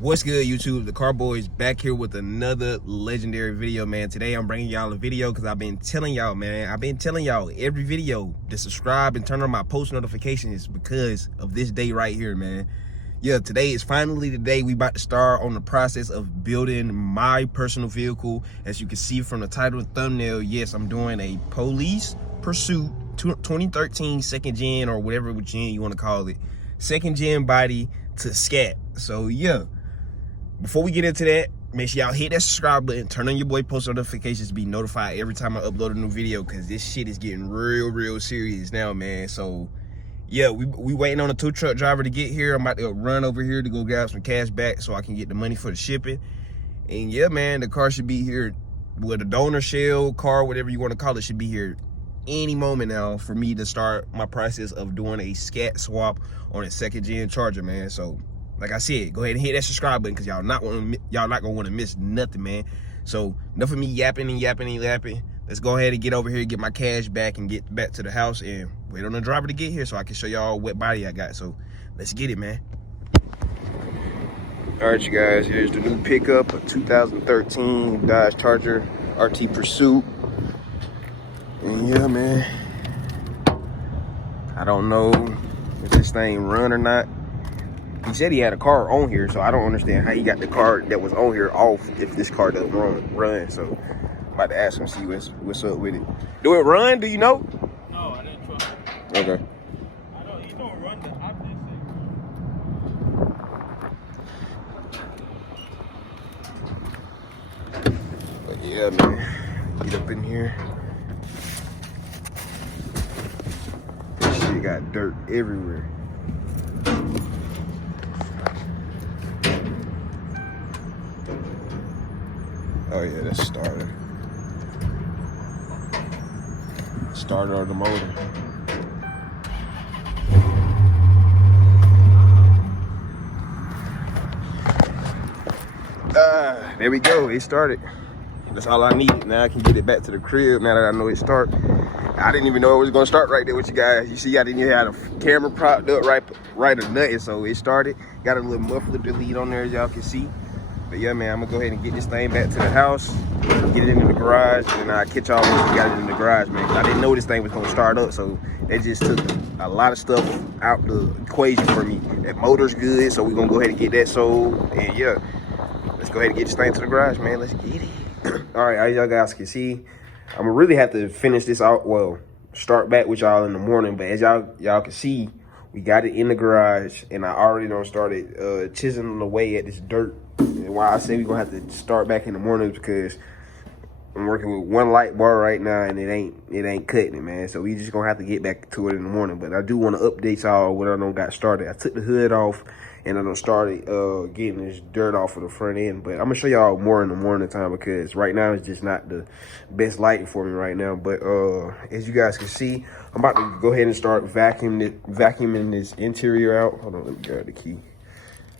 What's good, YouTube? The Car Boys back here with another legendary video, man. Today I'm bringing y'all a video because I've been telling y'all, man. I've been telling y'all every video to subscribe and turn on my post notifications because of this day right here, man. Yeah, today is finally the day we about to start on the process of building my personal vehicle. As you can see from the title and thumbnail, yes, I'm doing a police pursuit 2013 second gen, or whatever gen you want to call it, second gen body to Scat. So yeah, before we get into that, make sure y'all hit that subscribe button, turn on your boy post notifications to be notified every time I upload a new video, because this shit is getting real serious now, man. So yeah, we waiting on a tow truck driver to get here. I'm about to run over here to go grab some cash back so I can get the money for the shipping. And yeah, man, the car should be here, with a donor shell car, whatever you want to call it, should be here any moment now for me to start my process of doing a Scat swap on a second gen Charger, man. So like I said, go ahead and hit that subscribe button because y'all not gonna want to miss nothing, man. So enough of me yapping and yapping. Let's go ahead and get over here, get my cash back, and get back to the house and wait on the driver to get here so I can show y'all what body I got. So let's get it, man. All right, you guys, here's the new pickup, a 2013 Dodge Charger RT Pursuit. And yeah, man, I don't know if this thing run or not. He said he had a car on here, so I don't understand how he got the car that was on here off if this car doesn't run. So I'm about to ask him, see what's up with it. Do it run? Do you know? No, I didn't try it. Okay. I know you don't run the opposite. But yeah, man, get up in here. This shit got dirt everywhere. Oh yeah, that's starter. Starter of the motor. There we go, it started. That's all I need. Now I can get it back to the crib now that I know it start. I didn't even know it was gonna start right there with you guys. You see, I didn't even have the camera propped up right or nothing, so it started. Got a little muffler delete on there, as y'all can see. But yeah, man, I'm gonna go ahead and get this thing back to the house, get it in the garage, and I'll catch y'all once we got it in the garage, man. 'Cause I didn't know this thing was gonna start up, so it just took a lot of stuff out the equation for me. That motor's good, so we're gonna go ahead and get that sold. And yeah, let's go ahead and get this thing to the garage, man. Let's get it. All right, as y'all guys can see, I'm gonna really have to finish this out. Well, start back with y'all in the morning, but as y'all can see, we got it in the garage, and I already done started chiseling away at this dirt. And why I say we're gonna have to start back in the morning is because I'm working with one light bar right now, and it ain't cutting it, man. So we just gonna have to get back to it in the morning. But I do want to update y'all what I done got started. I took the hood off, and I done started getting this dirt off of the front end. But I'm gonna show y'all more in the morning time because right now it's just not the best lighting for me right now. But as you guys can see, I'm about to go ahead and start vacuuming this interior out. Hold on, let me grab the key.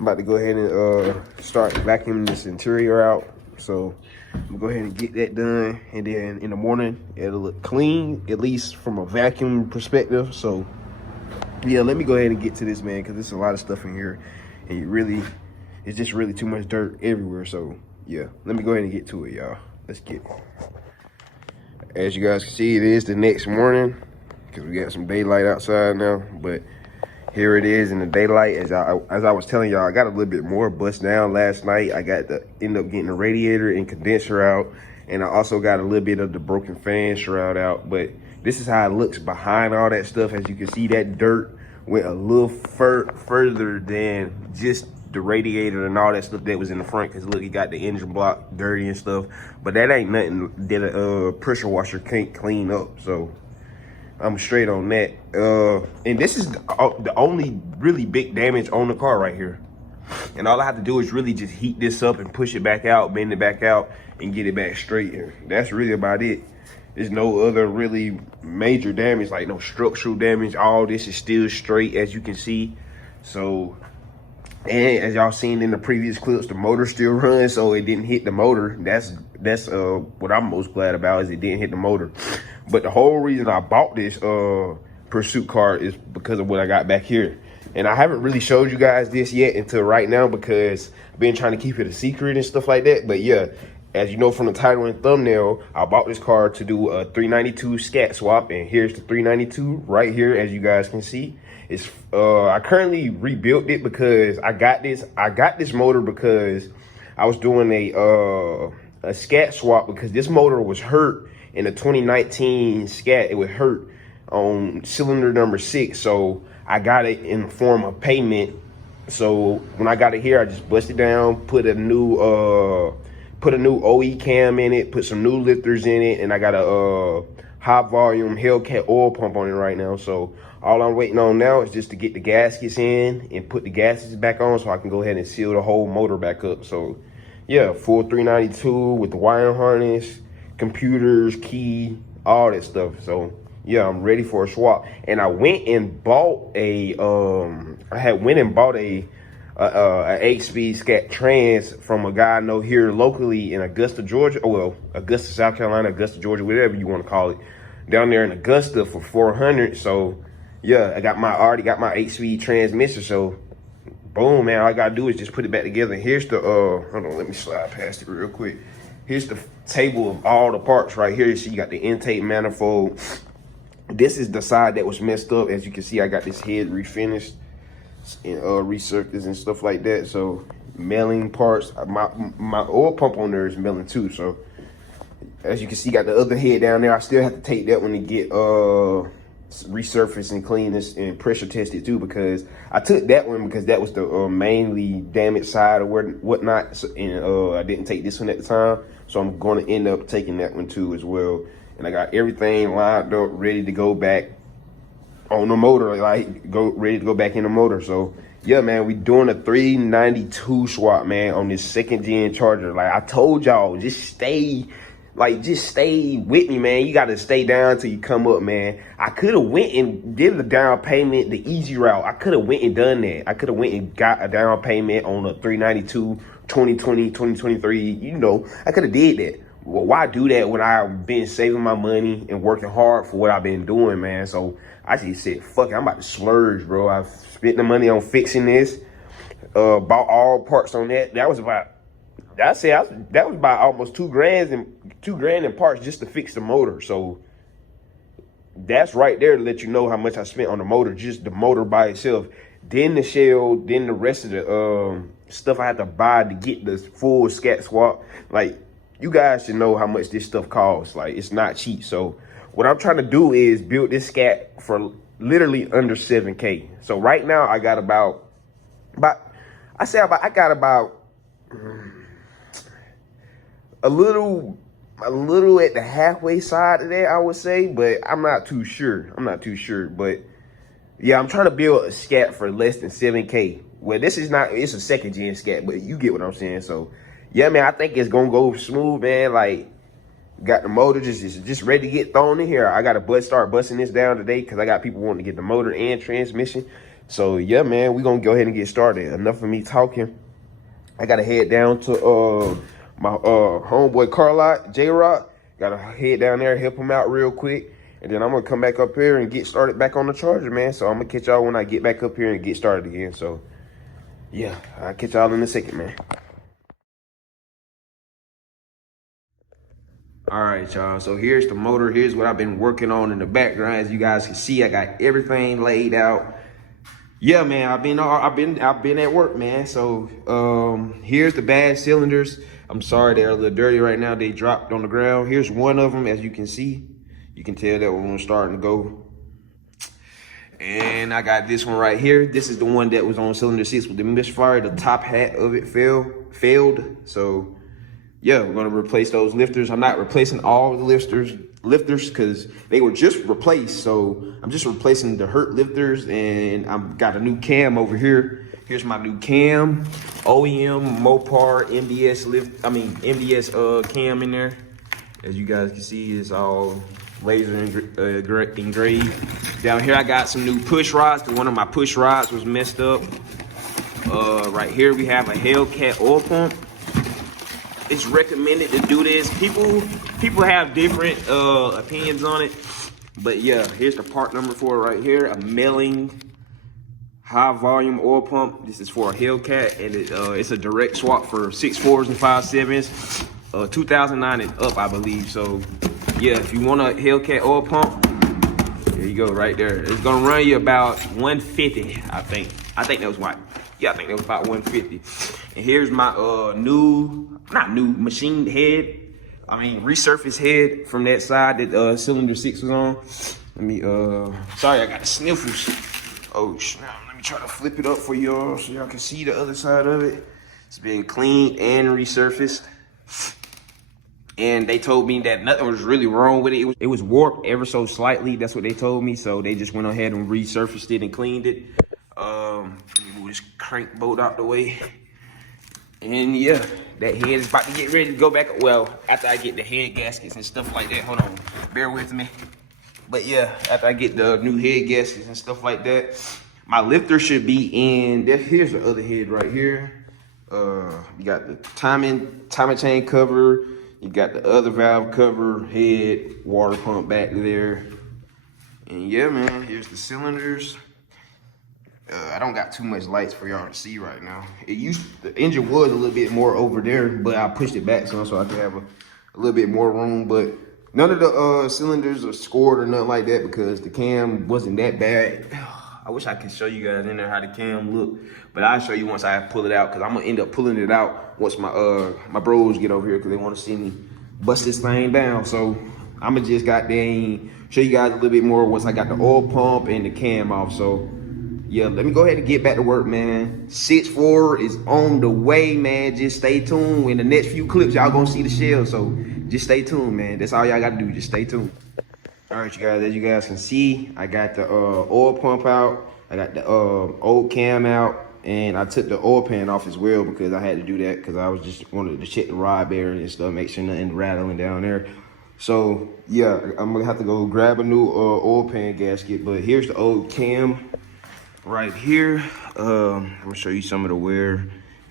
I'm about to go ahead and start vacuuming this interior out. So I'm gonna go ahead and get that done, and then in the morning it'll look clean, at least from a vacuum perspective. So yeah, let me go ahead and get to this, man, because there's a lot of stuff in here, and it's just really too much dirt everywhere. So yeah, let me go ahead and get to it, y'all. Let's get it. As you guys can see, it is the next morning because we got some daylight outside now, but here it is in the daylight. As I was telling y'all, I got a little bit more bust down last night. I got to end up getting the radiator and condenser out, and I also got a little bit of the broken fan shroud out. But this is how it looks behind all that stuff. As you can see, that dirt went a little further than just the radiator and all that stuff that was in the front. Because look, it got the engine block dirty and stuff. But that ain't nothing that a pressure washer can't clean up. So I'm straight on that. And this is the only really big damage on the car right here. And all I have to do is really just heat this up and push it back out, bend it back out, and get it back straight here. That's really about it. There's no other really major damage, like no structural damage. All this is still straight, as you can see. So, and as y'all seen in the previous clips, the motor still runs, so it didn't hit the motor. That's what I'm most glad about, is it didn't hit the motor. But the whole reason I bought this Pursuit car is because of what I got back here. And I haven't really showed you guys this yet until right now, because been trying to keep it a secret and stuff like that. But yeah, as you know from the title and thumbnail, I bought this car to do a 392 scat swap, and here's the 392 right here, as you guys can see. It's I currently rebuilt it because I got this motor because I was doing a scat swap because this motor was hurt in the 2019 scat. It was hurt on cylinder number 6, so I got it in the form of payment. So when I got it here, I just busted down, put a new OE cam in it, put some new lifters in it, and I got a high volume Hellcat oil pump on it right now. So all I'm waiting on now is just to get the gaskets in and put the gaskets back on so I can go ahead and seal the whole motor back up. So yeah, full 392 with the wiring harness, computers, key, all that stuff. So yeah, I'm ready for a swap. And I went and bought a a 8-speed scat trans from a guy I know here locally in Augusta, Georgia. Oh, well, Augusta, South Carolina, Augusta, Georgia, whatever you want to call it, down there in Augusta for $400. So yeah, I already got my 8-speed transmission. So boom, man, all I gotta do is just put it back together. And here's the hold on, let me slide past it real quick. Here's the table of all the parts right here. So you got the intake manifold. This is the side that was messed up. As you can see, I got this head refinished and resurfaced and stuff like that. So milling parts, my oil pump on there is milling too. So as you can see, got the other head down there. I still have to take that one to get resurfaced and clean this and pressure tested too, because I took that one because that was the mainly damaged side or whatnot. So, and I didn't take this one at the time, so I'm going to end up taking that one too as well. And I got everything lined up, ready to go back on the motor, ready to go back in the motor. So yeah, man, we doing a 392 swap, man, on this 2nd gen Charger. Like I told y'all, just stay with me, man. You got to stay down till you come up, man. I could have went and did the down payment, the easy route. I could have went and done that. I could have went and got a down payment on a 392 2020 2023. You know, I could have did that. Well, why do that when I've been saving my money and working hard for what I've been doing, man? So I just said, fuck it, I'm about to splurge, bro. I've spent the money on fixing this, bought all parts on that. That was about almost $2,000 in parts just to fix the motor. So that's right there to let you know how much I spent on the motor, just the motor by itself. Then the shell, then the rest of the stuff I had to buy to get the full scat swap. Like, you guys should know how much this stuff costs. Like, it's not cheap. So what I'm trying to do is build this scat for literally under $7K. So right now I got about a little at the halfway side of that, I would say, but I'm not too sure. But yeah, I'm trying to build a scat for less than 7K. Well, it's a 2nd gen scat, but you get what I'm saying. So yeah, man, I think it's gonna go smooth, man. Like, got the motor just ready to get thrown in here. I gotta start busting this down today because I got people wanting to get the motor and transmission. So yeah, man, we're gonna go ahead and get started. Enough of me talking. I gotta head down to my homeboy car lot, J-Rock. Gotta head down there, help him out real quick, and then I'm gonna come back up here and get started back on the Charger, man. So I'm gonna catch y'all when I get back up here and get started again. So yeah, I'll catch y'all in a second, man. All right, y'all, so here's the motor. Here's what I've been working on in the background. As you guys can see, I got everything laid out. Yeah, man, I've been at work, man. So here's the bad cylinders. I'm sorry, they're a little dirty right now. They dropped on the ground. Here's one of them, as you can see. You can tell that one's starting to go. And I got this one right here. This is the one that was on cylinder 6 with the misfire. The top hat of it failed. So yeah, we're gonna replace those lifters. I'm not replacing all the lifters because they were just replaced. So I'm just replacing the hurt lifters, and I've got a new cam over here. Here's my new cam, OEM Mopar MDS cam in there. As you guys can see, it's all laser engraved. Down here, I got some new push rods. One of my push rods was messed up. Right here, we have a Hellcat oil pump. It's recommended to do this. People have different opinions on it, but yeah, here's the part number for it right here. A milling high volume oil pump. This is for a Hellcat, and it's a direct swap for 6.4s and 5.7s, 2009 and up, I believe. So yeah, if you want a Hellcat oil pump, there you go, right there. It's gonna run you about 150, I think. I think that was what. Yeah, I think that was about 150. And here's my not new, machined head. I mean, resurfaced head from that side that cylinder 6 was on. Let me, sorry, I got the sniffles. Oh, snap. Let me try to flip it up for y'all so y'all can see the other side of it. It's been cleaned and resurfaced. And they told me that nothing was really wrong with it. It was warped ever so slightly. That's what they told me. So they just went ahead and resurfaced it and cleaned it. Let me move this crank bolt out the way. And yeah, that head is about to get ready to go back. Well, after I get the head gaskets and stuff like that. Hold on, bear with me. But yeah, after I get the new head gaskets and stuff like that, my lifter should be in. Here's the other head right here. You got the timing chain cover. You got the other valve cover, head, water pump back there. And yeah, man, here's the cylinders. I don't got too much lights for y'all to see right now. The engine was a little bit more over there, but I pushed it back some so I could have a little bit more room. But none of the cylinders are scored or nothing like that because the cam wasn't that bad. I wish I could show you guys in there how the cam look, but I'll show you once I pull it out because I'm gonna end up pulling it out once my bros get over here because they want to see me bust this thing down. So I'm gonna just show you guys a little bit more once I got the oil pump and the cam off. So yeah, let me go ahead and get back to work, man. 6.4 is on the way, man. Just stay tuned. In the next few clips, y'all gonna see the shell. So just stay tuned, man. That's all y'all gotta do. Just stay tuned. All right, you guys, as you guys can see, I got the oil pump out. I got the old cam out, and I took the oil pan off as well because I had to do that because I was just wanted to check the rod bearing and stuff, make sure nothing rattling down there. So yeah, I'm gonna have to go grab a new oil pan gasket. But here's the old cam right here. I'm gonna show you some of the wear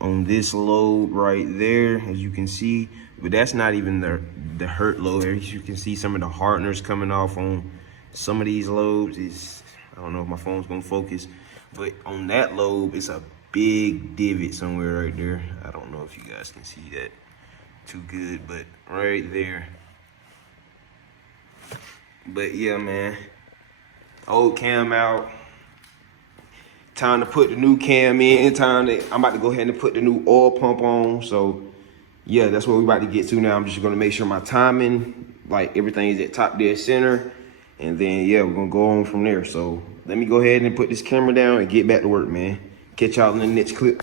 on this load right there, as you can see. But that's not even the hurt load. As you can see, some of the hardeners coming off on some of these lobes. I don't know if my phone's gonna focus, but on that lobe, it's a big divot somewhere right there. I don't know if you guys can see that too good, but right there. But yeah, man, old cam out. Time to put the new cam in. I'm about to go ahead and put the new oil pump on. So yeah, that's what we're about to get to now. I'm just gonna make sure my timing, like everything is at top dead center. And then yeah, we're gonna go on from there. So let me go ahead and put this camera down and get back to work, man. Catch y'all in the next clip.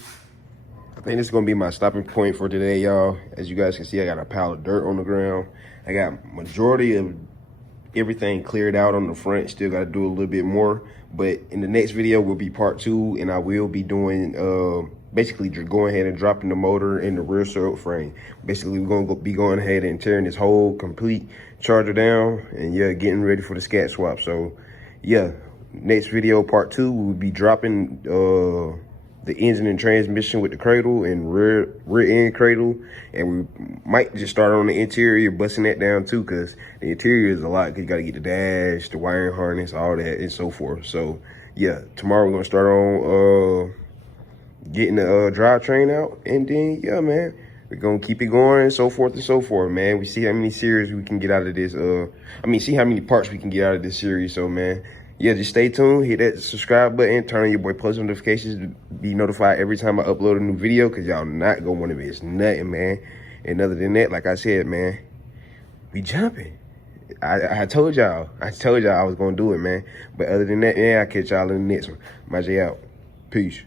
I think this is gonna be my stopping point for today, y'all. As you guys can see, I got a pile of dirt on the ground. I got majority of everything cleared out on the front. Still got to do a little bit more, but in the next video will be part 2, and I will be doing basically going ahead and dropping the motor in the rear subframe. Basically, we're gonna be going ahead and tearing this whole complete charger down, and yeah, getting ready for the scat swap. So yeah, next video, part 2, we'll be dropping the engine and transmission with the cradle and rear end cradle, and we might just start on the interior, busting that down too, because the interior is a lot, because you got to get the dash, the wiring harness, all that and so forth. So yeah, tomorrow we're gonna start on getting the drivetrain out, and then yeah, man, we're gonna keep it going and so forth, man. We see how many series we can get out of this. See how many parts we can get out of this series. So man, yeah, just stay tuned, hit that subscribe button, turn on your boy post notifications to be notified every time I upload a new video, because y'all not gonna want to miss nothing, man. And other than that, like I said, man, we jumping. I told y'all I was gonna do it, man. But other than that, yeah, I'll catch y'all in the next one. My J out. Peace.